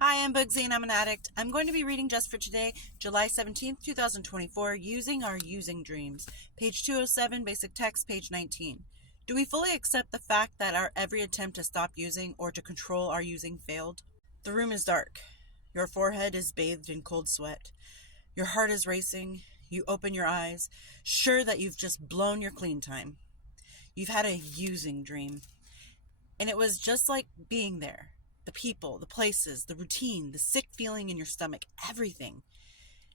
Hi, I'm Bugsy and I'm an addict. I'm going to be reading just for today, July 17th, 2024, Using Our Using Dreams. Page 207, basic text, page 19. Do we fully accept the fact that our every attempt to stop using or to control our using failed? The room is dark. Your forehead is bathed in cold sweat. Your heart is racing. You open your eyes, sure that you've just blown your clean time. You've had a using dream. And it was just like being there. The people, the places, the routine, the sick feeling in your stomach, everything.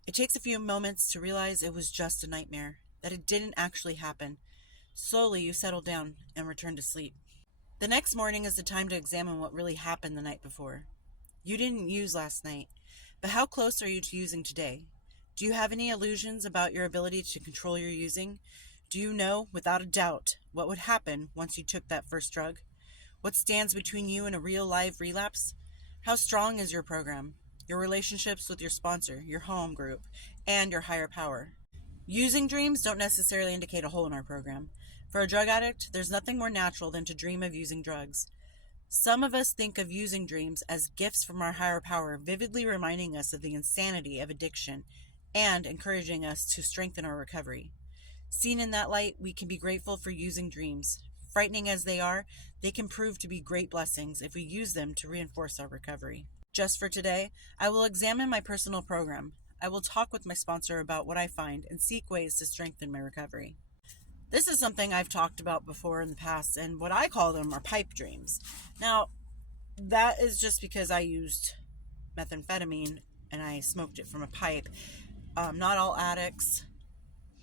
It takes a few moments to realize it was just a nightmare, that it didn't actually happen. Slowly, you settle down and return to sleep. The next morning is the time to examine what really happened the night before. You didn't use last night, but how close are you to using today? Do you have any illusions about your ability to control your using? Do you know, without a doubt, what would happen once you took that first drug? What stands between you and a real live relapse? How strong is your program, your relationships with your sponsor, your home group, and your higher power? Using dreams don't necessarily indicate a hole in our program. For a drug addict, there's nothing more natural than to dream of using drugs. Some of us think of using dreams as gifts from our higher power, vividly reminding us of the insanity of addiction and encouraging us to strengthen our recovery. Seen in that light, we can be grateful for using dreams. Frightening as they are, they can prove to be great blessings if we use them to reinforce our recovery. Just for today, I will examine my personal program. I will talk with my sponsor about what I find and seek ways to strengthen my recovery. This is something I've talked about before in the past, and what I call them are pipe dreams. Now, that is just because I used methamphetamine and I smoked it from a pipe. Not all addicts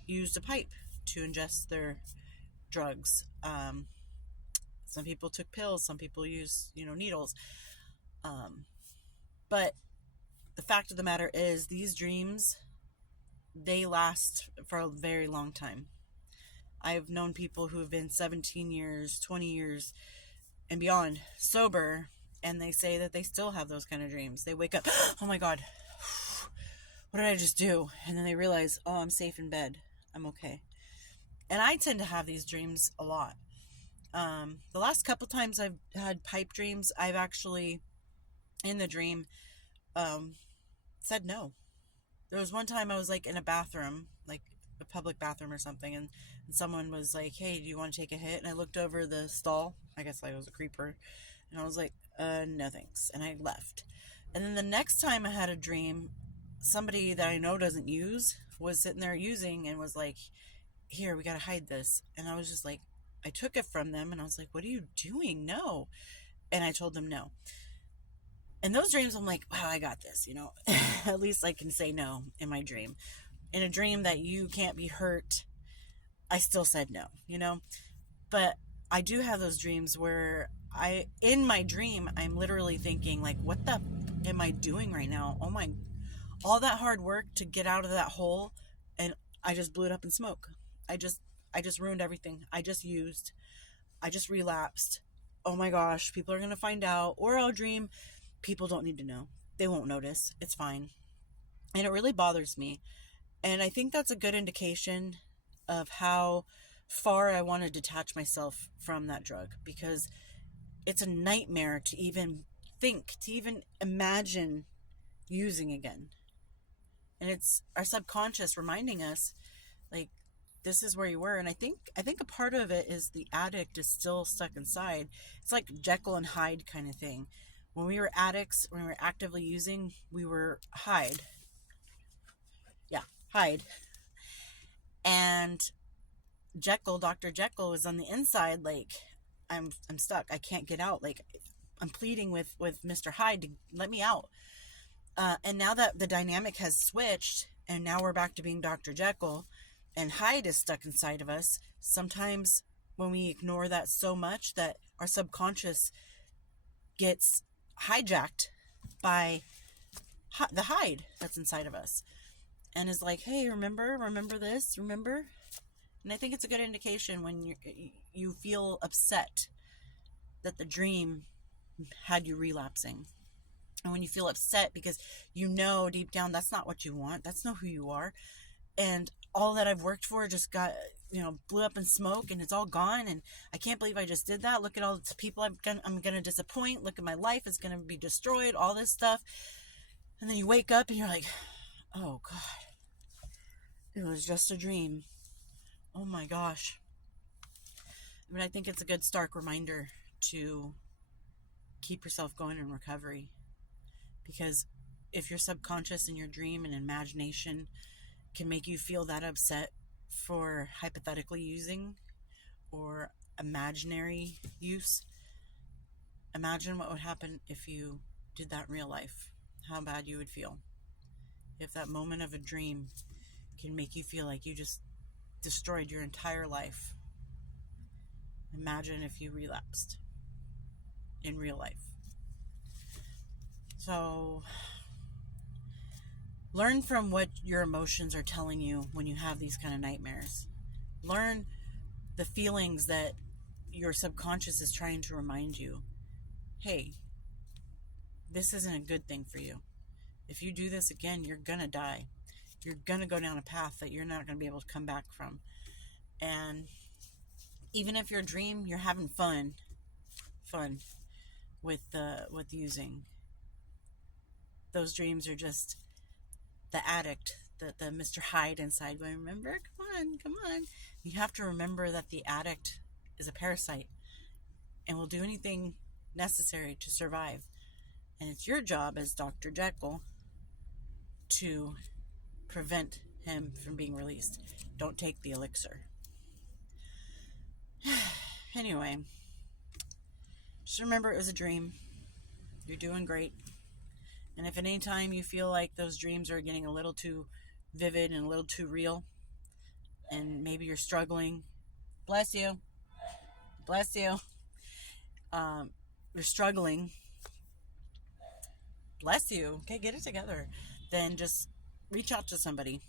used a pipe to ingest their drugs. Some people took pills, some people use, needles. But the fact of the matter is, these dreams, they last for a very long time. I've known people who have been 17 years, 20 years, and beyond sober, and they say that they still have those kind of dreams. They wake up, oh my God, what did I just do? And then they realize, oh, I'm safe in bed. I'm okay. And I tend to have these dreams a lot. The last couple times I've had pipe dreams, I've actually, in the dream, said no. There was one time I was like in a bathroom, like a public bathroom or something, and someone was like, hey, do you want to take a hit? And I looked over the stall. I guess I was a creeper. And I was like, no thanks. And I left. And then the next time I had a dream, somebody that I know doesn't use was sitting there using and was like, here, we got to hide this. And I was just like, I took it from them and I was like, what are you doing? No. And I told them no. In those dreams, I'm like, wow, I got this, at least I can say no in my dream. In a dream that you can't be hurt, I still said no, but I do have those dreams where in my dream, I'm literally thinking like, what the am I doing right now? Oh my, all that hard work to get out of that hole. And I just blew it up in smoke. I just ruined everything. I just relapsed. Oh my gosh, people are going to find out. Or I'll dream, people don't need to know. They won't notice. It's fine. And it really bothers me. And I think that's a good indication of how far I want to detach myself from that drug, because it's a nightmare to even think, to even imagine using again. And it's our subconscious reminding us, like, this is where you were. And I think a part of it is the addict is still stuck inside. It's like Jekyll and Hyde kind of thing. When we were addicts, when we were actively using, we were Hyde. Yeah, Hyde. And Dr. Jekyll was on the inside, like, I'm stuck. I can't get out. Like, I'm pleading with Mr. Hyde to let me out. And now that the dynamic has switched, and now we're back to being Dr. Jekyll, and Hyde is stuck inside of us, sometimes when we ignore that so much that our subconscious gets hijacked by the Hyde that's inside of us, and is like, hey, remember this, remember? And I think it's a good indication when you feel upset that the dream had you relapsing. And when you feel upset because deep down that's not what you want, that's not who you are, and all that I've worked for just got blew up in smoke and it's all gone. And I can't believe I just did that. Look at all the people I'm gonna disappoint. Look at my life. It's gonna be destroyed. All this stuff. And then you wake up and you're like, oh God, it was just a dream. Oh my gosh. I mean, I think it's a good stark reminder to keep yourself going in recovery. Because if your subconscious and your dream and imagination can make you feel that upset for hypothetically using or imaginary use, imagine what would happen if you did that in real life. How bad you would feel. If that moment of a dream can make you feel like you just destroyed your entire life, imagine if you relapsed in real life. So learn from what your emotions are telling you when you have these kind of nightmares. Learn the feelings that your subconscious is trying to remind you. Hey, this isn't a good thing for you. If you do this again, you're going to die. You're going to go down a path that you're not going to be able to come back from. And even if your dream, you're having fun with using, those dreams are just the addict, the Mr. Hyde inside going, remember, come on. You have to remember that the addict is a parasite and will do anything necessary to survive. And it's your job as Dr. Jekyll to prevent him from being released. Don't take the elixir. Anyway, just remember it was a dream. You're doing great. And if at any time you feel like those dreams are getting a little too vivid and a little too real, and maybe you're struggling, bless you, you're struggling, bless you, okay, get it together, then just reach out to somebody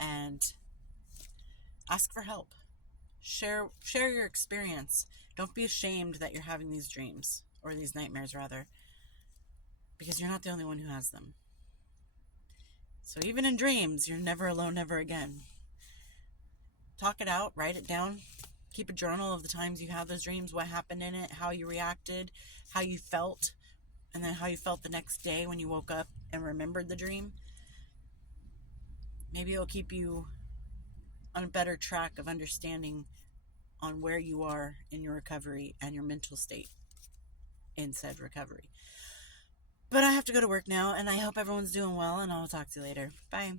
and ask for help. Share your experience. Don't be ashamed that you're having these dreams, or these nightmares rather, because you're not the only one who has them. So even in dreams, you're never alone, never again. Talk it out, write it down, keep a journal of the times you had those dreams, what happened in it, how you reacted, how you felt, and then how you felt the next day when you woke up and remembered the dream. Maybe it'll keep you on a better track of understanding on where you are in your recovery and your mental state in said recovery. But I have to go to work now, and I hope everyone's doing well, and I'll talk to you later. Bye.